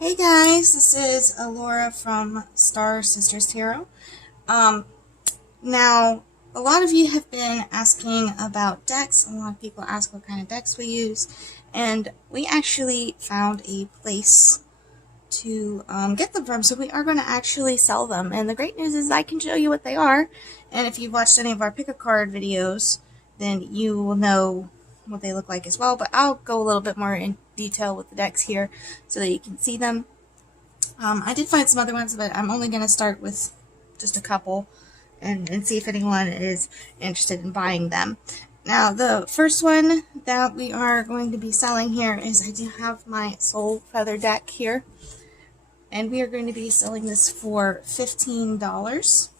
Hey guys, this is Laura from Star Sisters Tarot. Um, Now, a lot of you have been asking about decks. A lot of people ask what kind of decks we use, and we actually found a place to get them from, so we are going to actually sell them. And the great news is I can show you what they are, and if you've watched any of our pick a card videos, then you will know what they look like as well, but I'll go a little bit more in detail with the decks here so that you can see them. I did find some other ones, but I'm only going to start with just a couple and see if anyone is interested in buying them. Now, the first one that we are going to be selling here is I do have my Soul Feather deck here, and we are going to be selling this for $15.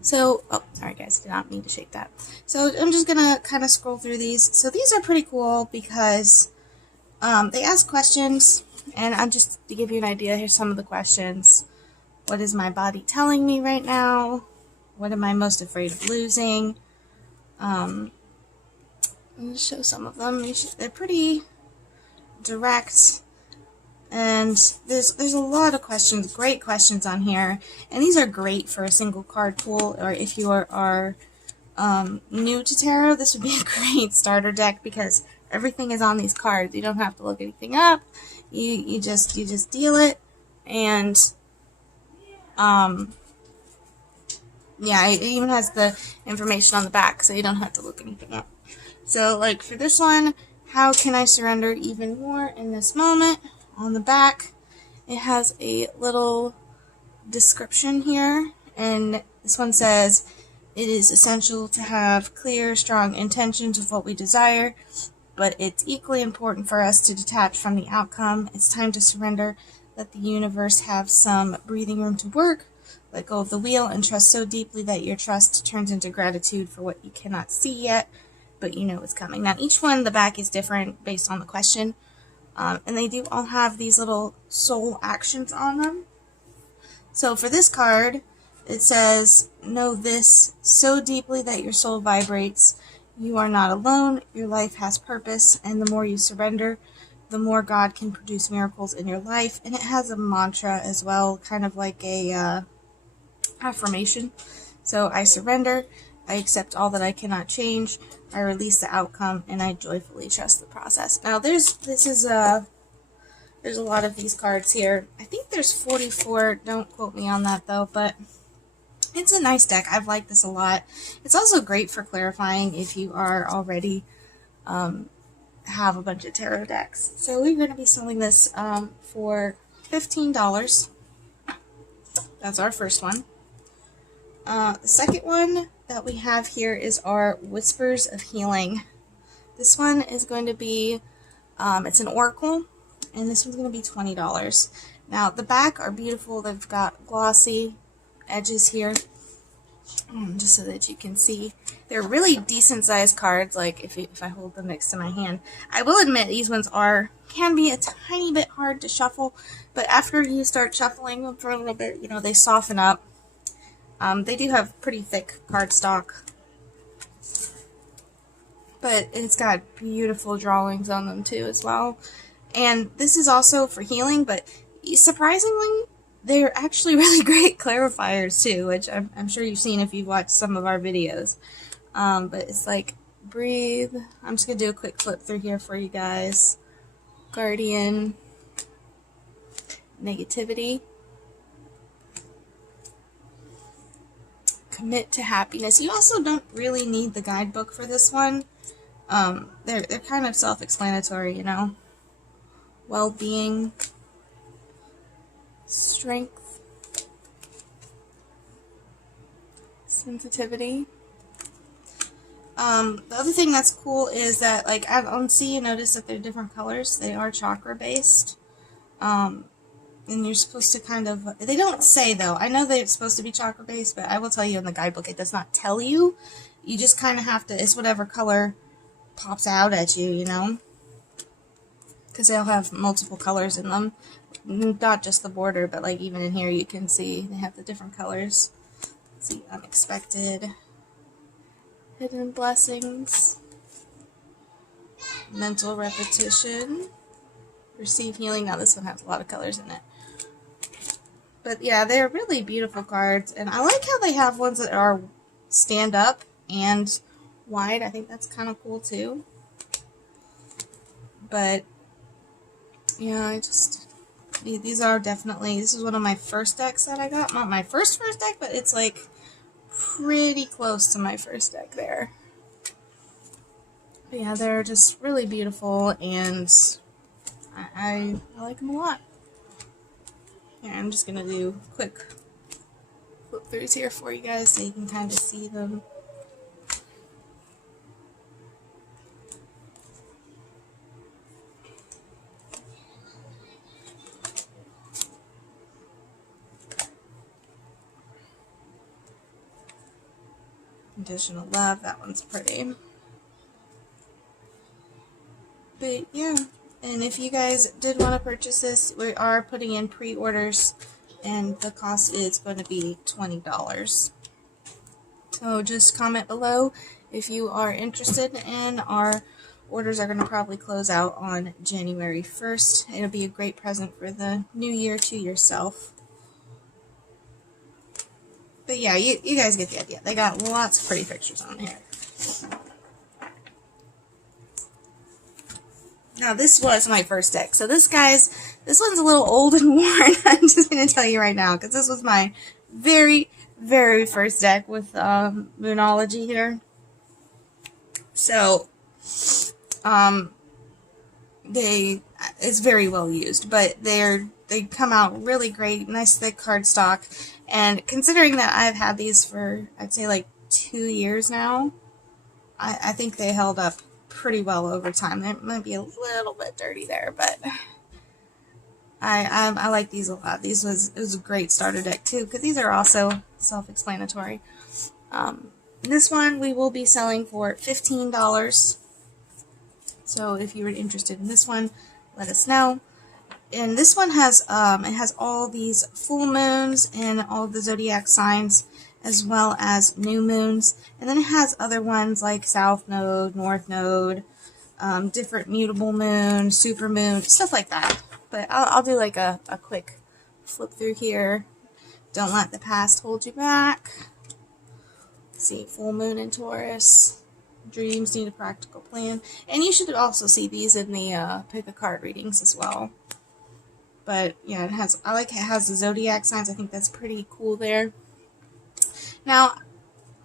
So, oh, sorry guys, did not mean to shake that. So I'm just going to kind of scroll through these. So these are pretty cool because they ask questions, and I'm just to give you an idea, here's some of the questions. What is my body telling me right now? What am I most afraid of losing? I'm going to show some of them. They're pretty direct, and there's a lot of questions, great questions on here, and these are great for a single card pool, or if you are new to tarot, this would be a great starter deck because everything is on these cards. You don't have to look anything up. You just deal it, and yeah, it even has the information on the back, so you don't have to look anything up. So, like for this one, how can I surrender even more in this moment? On the back, it has a little description here, and this one says, it is essential to have clear, strong intentions of what we desire, but it's equally important for us to detach from the outcome. It's time to surrender, let the universe have some breathing room to work, let go of the wheel, and trust so deeply that your trust turns into gratitude for what you cannot see yet, but you know it's coming. Now, each one, the back is different based on the question, and they do all have these little soul actions on them. So for this card, it says, know this so deeply that your soul vibrates. You are not alone. Your life has purpose, and the more you surrender, the more God can produce miracles in your life. And it has a mantra as well, kind of like a affirmation. So I surrender, I accept all that I cannot change, I release the outcome, and I joyfully trust the process. Now there's a lot of these cards here. I think there's 44, don't quote me on that though, but it's a nice deck. I've liked this a lot. It's also great for clarifying if you are already have a bunch of tarot decks. So we're going to be selling this for $15. That's our first one. The second one that we have here is our Whispers of Healing. This one is going to be, it's an oracle, and this one's going to be $20. Now, the back are beautiful. They've got glossy edges here, just so that you can see. They're really decent sized cards, like if I hold them next to my hand. I will admit these ones can be a tiny bit hard to shuffle, but after you start shuffling them for a little bit, you know, they soften up. They do have pretty thick cardstock, but it's got beautiful drawings on them too as well. And this is also for healing, but surprisingly, they're actually really great clarifiers too, which I'm sure you've seen if you've watched some of our videos. But it's like, breathe. I'm just going to do a quick flip through here for you guys. Guardian. Negativity. Commit to happiness. You also don't really need the guidebook for this one. They're kind of self-explanatory, you know. Well-being, strength, sensitivity. The other thing that's cool is that, like, on C, you notice that they're different colors. They are chakra-based. And you're supposed to kind of, they don't say though, I know they're supposed to be chakra based, but I will tell you in the guidebook it does not tell you. You just kind of have to, it's whatever color pops out at you, you know, because they'll have multiple colors in them, not just the border, but like even in here you can see they have the different colors. Let's see, unexpected, hidden blessings, mental repetition, Receive healing. Now this one has a lot of colors in it. But yeah, they're really beautiful cards. And I like how they have ones that are stand up and wide. I think that's kind of cool too. But yeah, these are definitely, this is one of my first decks that I got. Not my first deck, but it's like pretty close to my first deck there. But yeah, they're just really beautiful, and I like them a lot. Here, I'm just going to do quick flip throughs here for you guys so you can kind of see them. Conditional Love, that one's pretty. But yeah, and if you guys did want to purchase this, we are putting in pre-orders, and the cost is going to be $20. So just comment below if you are interested, and our orders are going to probably close out on January 1st. It'll be a great present for the new year to yourself. But yeah, you guys get the idea. They got lots of pretty pictures on here. Now, this was my first deck. So this one's a little old and worn. I'm just going to tell you right now, because this was my very, very first deck with Moonology here. So, it's very well used, but they come out really great, nice thick cardstock. And considering that I've had these for, I'd say, like 2 years now, I think they held up pretty well over time. They might be a little bit dirty there, but I like these a lot. It was a great starter deck too, because these are also self-explanatory. This one we will be selling for $15. So if you were interested in this one, let us know. And this one has it has all these full moons and all the zodiac signs, as well as new moons. And then it has other ones like South Node, North Node, different mutable moon, super moon, stuff like that. But I'll do like a quick flip through here. Don't let the past hold you back. Let's see, full moon in Taurus. Dreams need a practical plan. And you should also see these in the pick a card readings as well. But yeah, I like it has the zodiac signs. I think that's pretty cool there. Now,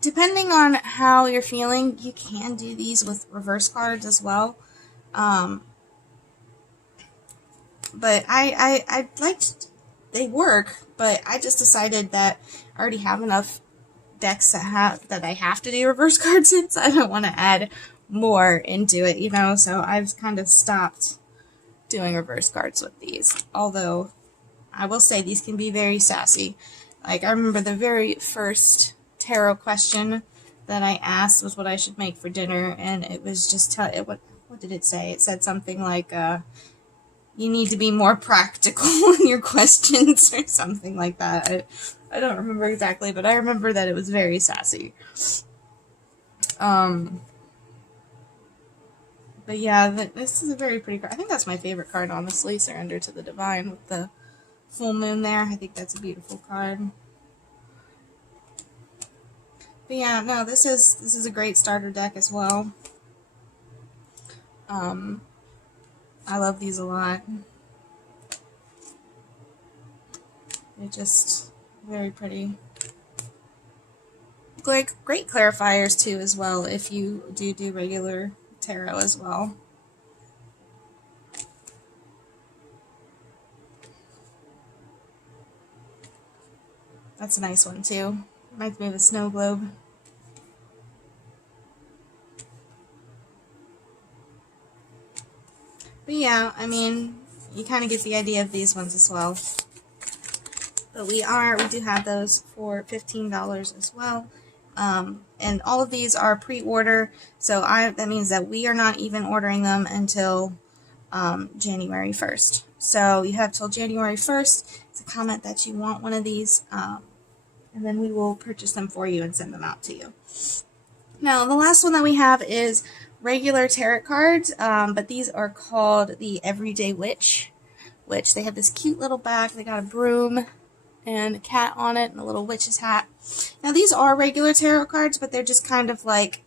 depending on how you're feeling, you can do these with reverse cards as well. But I liked, they work, but I just decided that I already have enough decks that I have to do reverse cards in, so I don't want to add more into it, you know, so I've kind of stopped doing reverse cards with these. Although, I will say these can be very sassy. Like, I remember the very first tarot question that I asked was what I should make for dinner, and it was just, what did it say? It said something like, you need to be more practical in your questions, or something like that. I don't remember exactly, but I remember that it was very sassy. But yeah, this is a very pretty card. I think that's my favorite card, honestly, Surrender to the Divine with the full moon there. I think that's a beautiful card. But yeah, no, this is a great starter deck as well. I love these a lot. They're just very pretty. Great clarifiers too as well if you do regular tarot as well. That's a nice one too. Reminds me of a snow globe. But yeah, I mean, you kind of get the idea of these ones as well. But we do have those for $15 as well. And all of these are pre-order, so that means that we are not even ordering them until January 1st. So you have till January 1st to comment that you want one of these, and then we will purchase them for you and send them out to you. Now, the last one that we have is regular tarot cards, but these are called the Everyday Witch, which they have this cute little back. They got a broom and a cat on it and a little witch's hat. Now these are regular tarot cards, but they're just kind of like,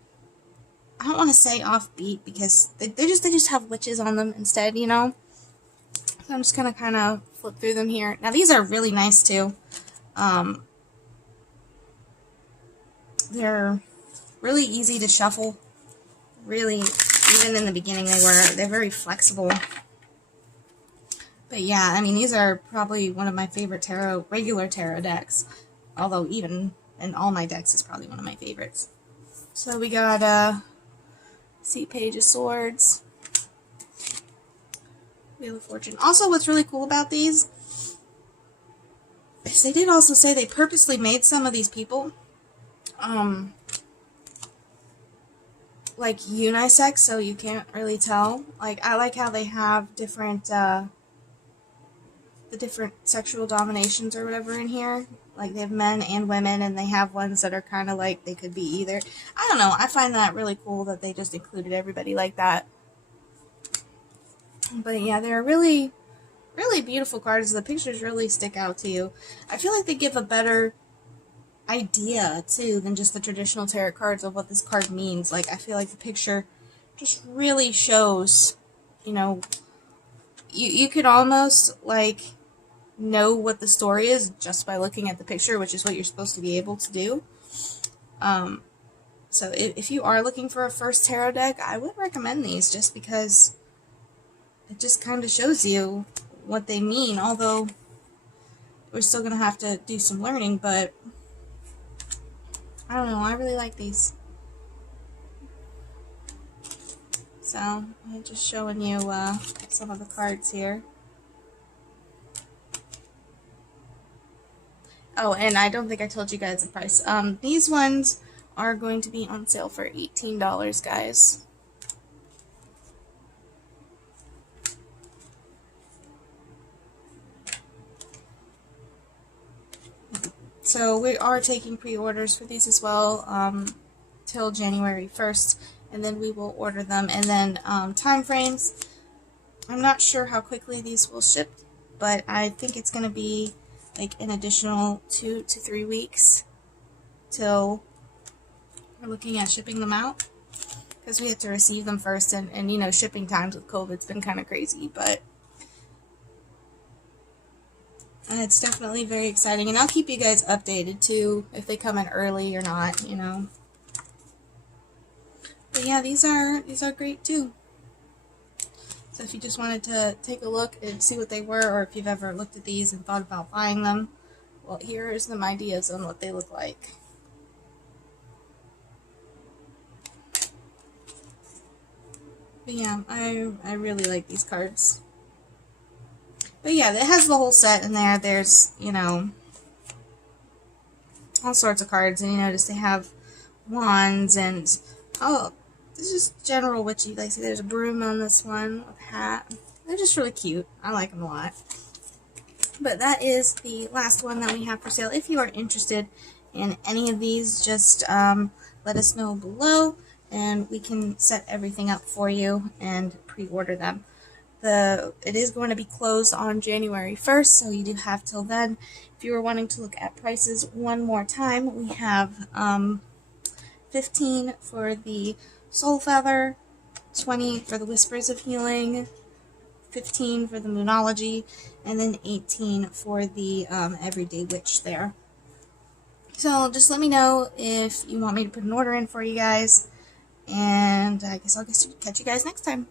I don't want to say offbeat because they just have witches on them instead, you know. So I'm just gonna kind of flip through them here. Now these are really nice too. They're really easy to shuffle. Really, even in the beginning they're very flexible. But yeah, I mean, these are probably one of my favorite regular tarot decks. Although even in all my decks is probably one of my favorites. So we got Page of Swords, Wheel of Fortune. Also, what's really cool about these is they did also say they purposely made some of these people like unisex, so you can't really tell. Like, I like how they have different the different sexual dominations or whatever in here. Like, they have men and women, and they have ones that are kind of like they could be either. I don't know. I find that really cool that they just included everybody like that. But yeah, they're really, really beautiful cards. The pictures really stick out to you. I feel like they give a better idea, too, than just the traditional tarot cards of what this card means. Like, I feel like the picture just really shows, you know, you could almost, like, know what the story is just by looking at the picture, which is what you're supposed to be able to do. So if you are looking for a first tarot deck, I would recommend these just because it just kind of shows you what they mean, although we're still going to have to do some learning, but I don't know, I really like these. So, I'm just showing you some of the cards here. Oh, and I don't think I told you guys the price. These ones are going to be on sale for $18, guys. So we are taking pre-orders for these as well till January 1st, and then we will order them. And then time frames, I'm not sure how quickly these will ship, but I think it's going to be like an additional 2 to 3 weeks till we're looking at shipping them out, because we have to receive them first, and you know, shipping times with COVID's been kind of crazy, but it's definitely very exciting, and I'll keep you guys updated too if they come in early or not, you know. But yeah, these are great too. So if you just wanted to take a look and see what they were, or if you've ever looked at these and thought about buying them, well, here's some ideas on what they look like. But yeah, I really like these cards. But yeah, it has the whole set in there. There's, you know, all sorts of cards, and you notice they have wands and, oh, this is just general witchy. Like, see, there's a broom on this one with a hat. They're just really cute. I like them a lot. But that is the last one that we have for sale. If you are interested in any of these, just let us know below, and we can set everything up for you and pre-order them. It is going to be closed on January 1st, so you do have till then. If you are wanting to look at prices one more time, we have $15 for the Soul Feather, $20 for the Whispers of Healing, $15 for the Moonology, and then $18 for the Everyday Witch there. So just let me know if you want me to put an order in for you guys, and I guess I'll catch you guys next time.